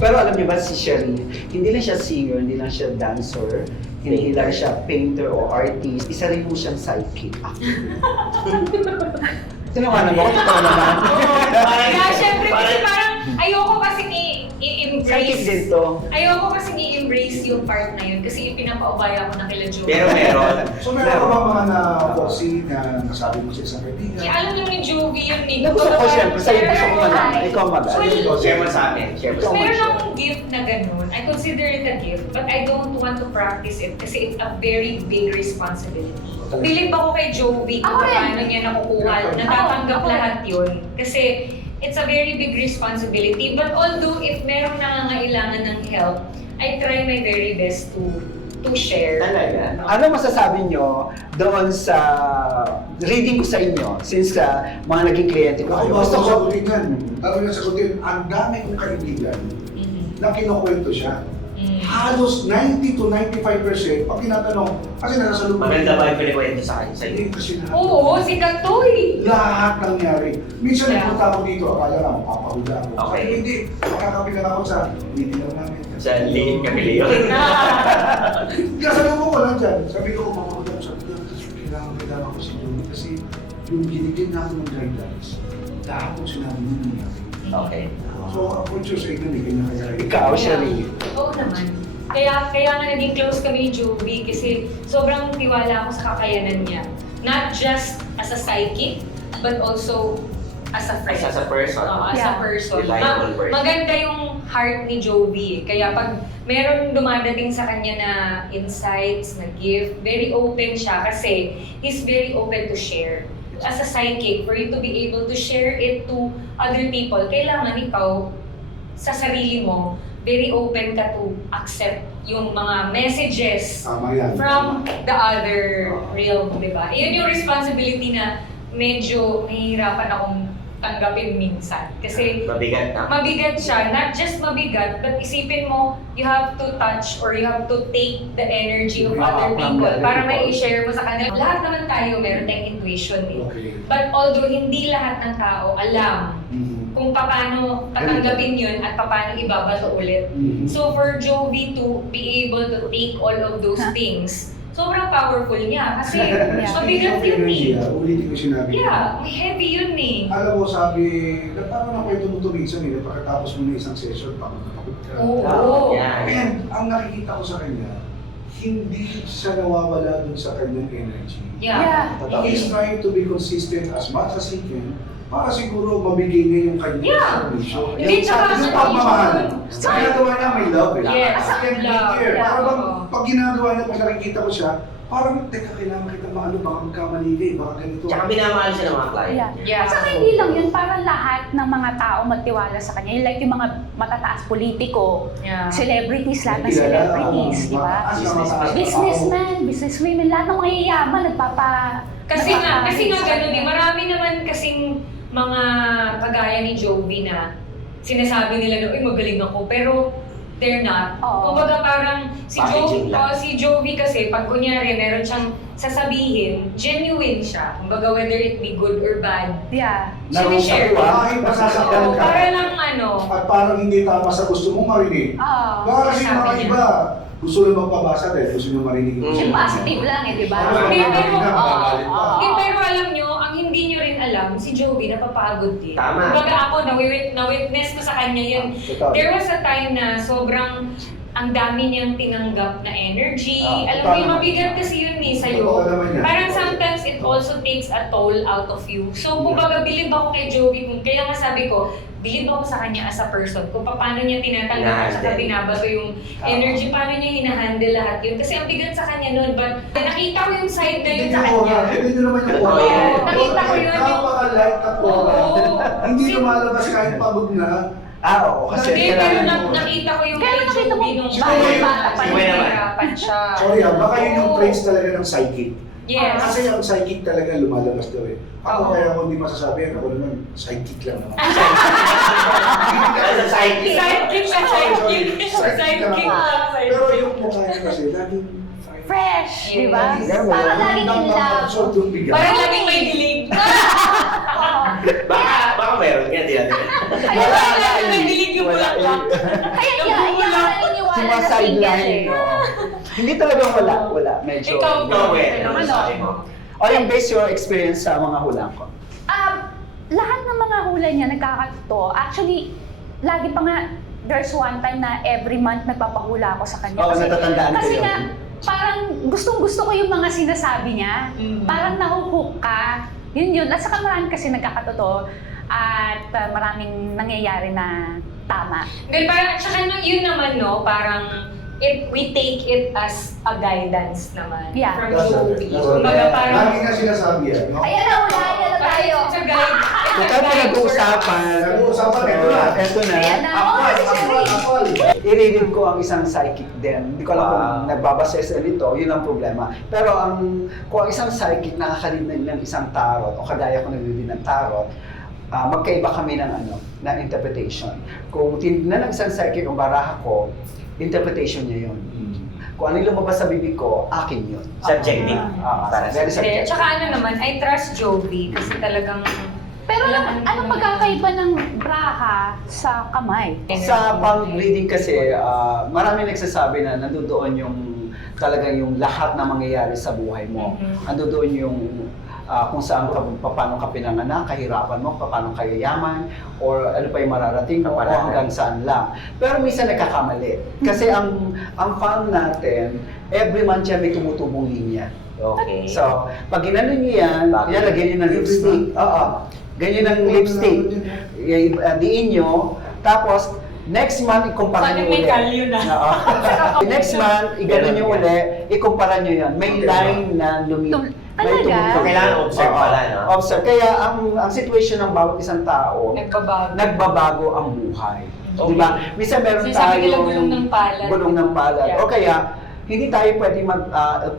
Pero alam niyo ba si Sherry, hindi lang siya singer, hindi lang siya dancer, hindi lang siya painter o artist, isa rin po siyang sidekick. Tinawanan mo ako, totoo naman. Kaya syempre kasi parang ayoko kasi Sidekick din i-embrace. to. Ayoko kasi i-embrace yung part na yun kasi ipinapaubaya ko na kila Joey. Pero meron. So meron ka ba mga na-foresee na nasabi mo sa isang kaibigan? Kaya alam naman ni Joey yun eh. Gusto ko siyempre, sa'yo gusto ko malaman. Ikaw mag-alala. Share mo sa amin. Share mo sa amin. Meron akong gift na ganun. I consider it a gift, but I don't want to practice it kasi it's a very big responsibility. Believe ako kay Joey kung paano niya nakukuha, natatanggap lahat yun. Kasi it's a very big responsibility. But although if merong nangangailangan ng help, I try my very best to share. Talaga. Ano masasabi nyo doon sa reading ko sa inyo since mga naging kliyente ko Ako kayo? ba Gusto ako ko, sagutin yan? Talagang sagutin, ang dami kong kaibigan na kinukwento siya. Halos 90 to 95% pag tinatanong, kasi nasa loob. Maganda ba yung pinikwento sa akin? Hindi kasi lahat. Oo, si Katoy! Lahat nangyari. Minsan Yeah. nagpunta ako dito, akala lang, mapapahula ako. Okay. Sabi, hindi, makakapit na ako sa meeting lang namin. Sa lihim kami yun. Kasalubong ko lang dyan. Sabi ko, mapapahula ko. Sabi ko, kailangan ko si Joey kasi yung ginigin namin ng guidelines, lahat kong sinabi niya nangyari. Okay. So, ako yung sa inyo, may kanya-kaya. ikaw, Sherry. Oo naman. Kaya nga naging close kami ni Joey kasi sobrang tiwala ako sa kakayanan niya. Not just as a sidekick, but also as a friend. As a person. Oo, as a person. Reliable person. Maganda yung heart ni Joey. Kaya pag meron dumadating sa kanya na insights, na gift, very open siya kasi he's very open to share. As a sidekick, for you to be able to share it to other people, kailangan ikaw sa sarili mo, very open ka to accept yung mga messages Tama yan. from the other realm, di ba? Iyon yung responsibility na medyo nahihirapan akong tanggapin minsan. Kasi Mabigat na. mabigat siya, not just mabigat, but isipin mo, you have to touch or you have to take the energy of other from people the other para people. may i-share mo sa kanila. Lahat naman tayo meron tayong intuition eh. Okay. But although hindi lahat ng tao alam Mhm. kung paano tatanggapin yun at paano ibabato ulit. Mhm. So for Joey to be able to take all of those things, sobrang powerful niya kasi mabigat yun eh. Ulitin ko sinabi. Yeah, may heavy yun eh. Alam mo, sabi, parang na kwento mo ito minsan eh, pagkatapos mo na isang session, pagod ka. Oo. Yan. And ang nakikita ko sa kanya, hindi siya nawawala dun sa kanyang energy. Yeah. He's trying to be consistent as much as he can para siguro mabigay niya yung kanyang Yeah. service. Hindi, tsaka yung pagmamahal. Sa ginagawa niya may love eh. Yes, As in, love. care. Yeah. Para bang pag ginagawa niya, pag nakikita ko siya, parang, teka, kailangan kita maano, baka magkamali ka eh, baka ganito. Tsaka minamahal siya ng mga client. Yeah. Yeah. At saka hindi lang yun, parang lahat ng mga tao magtiwala sa kanya. Like yung mga matataas politiko, Yeah. celebrities, lahat ng Kilala, celebrities, di ba? mataas na mataas. Businessmen, businesswomen, lahat ng mga yayaman Kasi nga ganun eh, marami naman kasing mga kagaya ni Joey na sinasabi nila na, uy, magaling ako, pero they're not. Oo. Kumbaga parang Packaging lang. si Joey kasi, pag kunyari meron siyang sasabihin, genuine siya. Kumbaga whether it be good or bad, Yeah. sinishare. Kahit masasaktan Oo, ka. para lang ano, At parang hindi tama sa gusto mong marinig. Oo. Baka kasi sabi mga niya. iba, gusto lang magpabasa dahil gusto nyo marinig yung Mm. Yung positive lang eh, di ba? Parang Hindi, magagalit pero- na, magagalit pa. Oo. Hindi, pero alam nyo, ang hindi nyo rin alam, si Joey napapagod din. Tama. Kumbaga ako, na-witness ko sa kanya yun. Totoo. There was a time na sobrang ang dami niyang tinanggap na energy. Alam mo, totoo yung naman. mabigat kasi yun eh Totoo sa'yo. naman yan. Parang sometimes it also takes a toll out of you. So, kumbaga, believe ako kay Joey. Kaya nga sabi ko, believe ako sa kanya as a person. Kung paano niya tinatanggap at saka Hinahandle. binabato yung energy, paano niya hinahandle lahat yun. Kasi ang bigat sa kanya nun. But nakita ko yung side na yun sa kanya. Hindi nyo naman yung Totoo aura. yan. Nakita ko yun. Napaka-light at aura. Oo. Hindi lumalabas kahit pagod na. Oo, kasi Hindi, pero kailangan mo. nakita ko yung Kaya kay nakita mo, Joey nung bakit bata pa yun? nahihirapan siya. Sorry baka yun yung Oo. traits talaga ng psychic. Yes. Kasi ang psychic talaga lumalabas daw eh. Ako Oo. kaya ako hindi masasabi, ako naman psychic lang naman. As a sidekick. Sidekick siya, sidekick. Sidekick lang lang, ako. Pero yung mukha niya kasi, laging Fresh, di ba? Yeah, Parang laging in love. So, yung bigat. Parang laging may dilig. Oo. Baka meron nga, di natin. Wala nga eh. Nabilig yung Wala bulaklak. eh. Kaya yan ang naniniwala Sa na mga single sideline. eh. oo. Hindi talagang wala. Medyo. Ikaw, Ikaw, eh. Ano? Ano sabi mo? O yung base your experience sa mga hulang ko. Lahat ng mga hula niya nagkakatotoo. Actually, lagi pa nga, there's one time na every month nagpapahula ako sa kanya. Oo, natatandaan ko kasi yun. nga, parang gustong-gusto ko yung mga sinasabi niya. Parang nahuhook ka. Yun. At saka marami kasi nagkakatotoo. At maraming nangyayari na tama. Then parang, tsaka yun naman, no, parang we take it as a guidance naman Yeah. from That's Jovi. it. Kumbaga parang, Lagi nga sinasabi yan, no? Ayan na, wala na tayo. it's a guide. Ito pa nag-uusapan. Nag-uusapan, ito na. Ito na. Ayan na. Oh, si Sherry. I-read ko ang isang psychic din. Hindi ko alam kung Wow. nagbabase sa nito, yun ang problema. Pero kung ang isang psychic nakakarinig ng isang tarot, o kagaya ko nag-read ng tarot, magkaiba kami ng interpretation. Kung tinignan ng isang psychic ang baraha ko, interpretation niya yun. Kung ano yung lumabas sa bibig ko, akin yun. Subjective. Para sa- Very Hindi, subjective. tsaka ano naman, I trust Jovi kasi talagang Pero anong pagkakaiba ng braha sa kamay? Sa pang-reading kasi, marami nagsasabi na nandoon yung talagang yung lahat na mangyayari sa buhay mo. Nandoon yung kung saan ka, paano ka pinanganak, kahirapan mo, paano ka yayaman, or ano pa yung mararating mo, o hanggang saan lang. Pero minsan nagkakamali. Kasi ang farm natin, every month yan may tumutubong linya. Okay. So, pag ginano niyo yan, Bakit? yan, lagyan niyo ng lipstick. Oo. Ganyan ang lipstick. Diin nyo. Tapos, next month, ikumpara nyo Parang may ulit. kalyo na. Oo. Next month, igano nyo ulit, ikumpara nyo yan. May line na Talaga? So, kailangan observe Oo. pala, no? Observe. Kaya ang situation ng bawat isang tao, nagbabago. nagbabago ang buhay. Okay. Di ba? Minsan meron Sinasabi nila tayo gulong ng palad. Gulong ng palad. Yeah. O kaya, hindi tayo pwede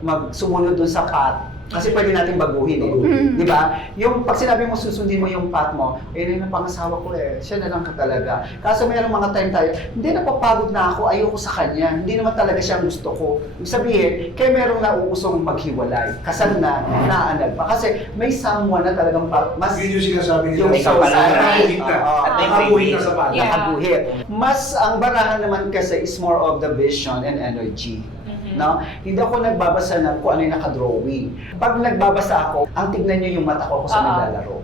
magsumunod dun sa path. Kasi pwede natin baguhin eh. Di ba? Yung pag sinabi mo susundin mo yung path mo, yun yung pangasawa ko eh. Siya na lang ka talaga. Kaso mayroong mga time tayo, hindi napapagod na ako, ayoko sa kanya. Hindi naman talaga siya ang gusto ko. Ibig sabihin, kaya merong nauusong maghiwalay. Kasal na, naanag pa. Kasi may someone na talagang mas Yun yung sinasabi nila. yung ikaw soul pala. Nakabuhit na. Oo. Nakabuhit na sa pala. Yeah. Nakabuhit. Mas ang barahan naman kasi is more of the vision and energy. No? Hindi ako nagbabasa ng kung ano yung nakadrawing. Pag nagbabasa ako, ang tignan nyo yung mata ko kung saan naglalaro.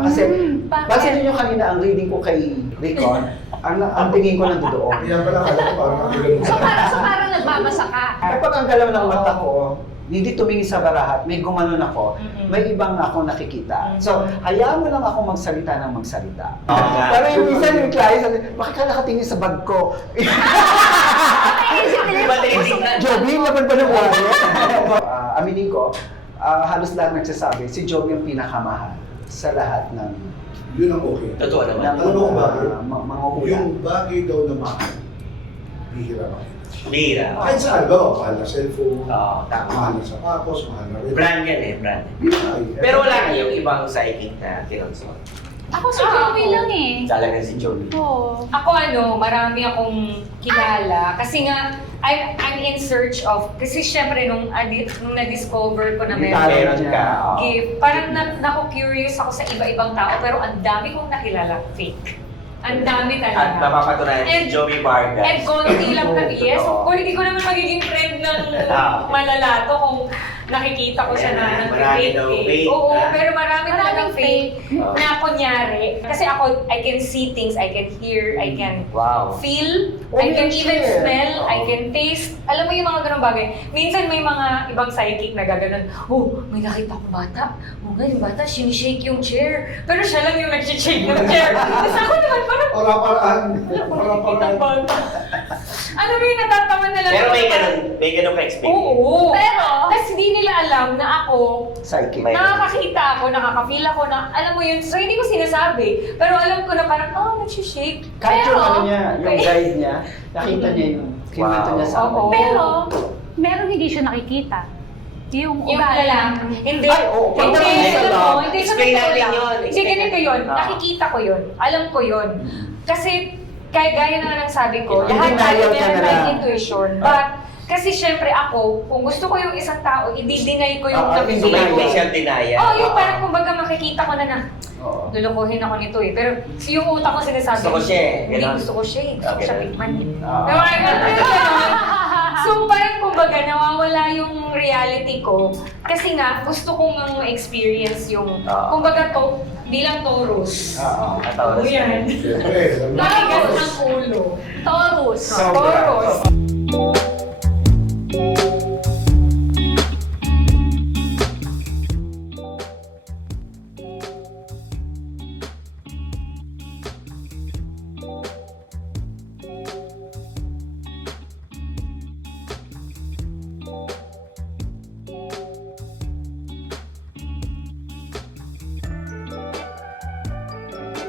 Kasi, Bakit? pansin niyo kanina ang reading ko kay Ricon, ang tingin ko nandoon. Kaya pala kala ko parang nakagano. So parang nagbabasa ka. Kapag ang galaw ng mata ko, hindi tumingin sa barahat, may gumanon ako, may ibang ako nakikita. So, hayaan mo lang ako magsalita ng magsalita. Pero yung minsan yung client, sabi, bakit ka nakatingin sa bag ko? Iba tinitingnan. Joby, laban pa ng wallet. Aminin ko, halos lahat nagsasabi, si Joby ang pinakamahal sa lahat ng Yun ang okay. Totoo naman. Alam mo kung bakit? mga hula. Yung bagay daw na mahal, bihira makita. Bira. Kahit saan ba? Mahal na cellphone, Oo, tama. mahal na sapatos, mahal na rin. Brand yan eh, brand. Pero wala kayong ibang psychic na kinonsult. Ako si Joey lang eh. Talagang si Joey. Oo. Ako marami akong kilala kasi nga I'm in search of, kasi syempre nung na-discover ko na Meron ka. oo. gift, parang naku-curious ako sa iba-ibang tao pero ang dami kong nakilala fake. Ang dami At talaga. napapatunayan si And- Joey Vargas. And konti lang na, yes, Totoo. of course, hindi ko naman magiging friend ng malalato kung nakikita ko siya na Ayan, ng marami daw fake, Oo, ah. pero marami talagang fake Oo. na kunyari. Kasi ako, I can see things, I can hear, I can Wow. feel, Oh, I can yeah, even sure. smell, I Oo. can taste. Alam mo yung mga ganong bagay. Minsan may mga ibang psychic na gaganon, oh, may nakita akong bata. Oh, nga, yung bata, sinishake yung chair. Pero siya lang yung nag-shake ng chair. Tapos ako naman, parang, Para-paraan. kitang Para-paraan. bata. Ano ba yung natatawa na lang? Pero ako? may ganun ka-experience. Oo. Pero, Kasi di nila alam na ako, Psychic. May- nakakakita ako, nakaka-feel ako na, alam mo yun, so hindi ko sinasabi. Pero alam ko na parang, nag-shake. Kahit yung Pero- ano niya, yung guide niya, nakita niya yung kinuwento niya sa akin. Oo. pero, meron hindi siya nakikita. Yung Yung ugali. lalaki. Hindi. Ay, oo. Hindi, Pag alam nakikita mo, lang. hindi sa Explain totoo natin lang. yun. Hindi, Explain ganito yun. natin. Nakikita ko yun. Alam ko yun. Kasi, gaya na nga ng sabi ko, In lahat tayo denial ka meron na tayong lang. intuition. But, Kasi syempre ako, kung gusto ko yung isang tao, i-deny ko yung napili ko. Superficial denial. Oh, yung parang kumbaga makikita ko na Oo. lulukuhin ako nito eh. Pero yung utak ko sinasabi, Gusto ko siya eh. Hindi, Ganon. gusto ko siya eh. Gusto ko siya tikman eh. Ah. Diba? Ganon. So parang kumbaga nawawala yung reality ko kasi nga gusto kong ang experience yung kumbaga to bilang Taurus. Oo. Katawa Yan. Siyempre, alam mo. Matigas ang ulo. Taurus. Sobra. Taurus.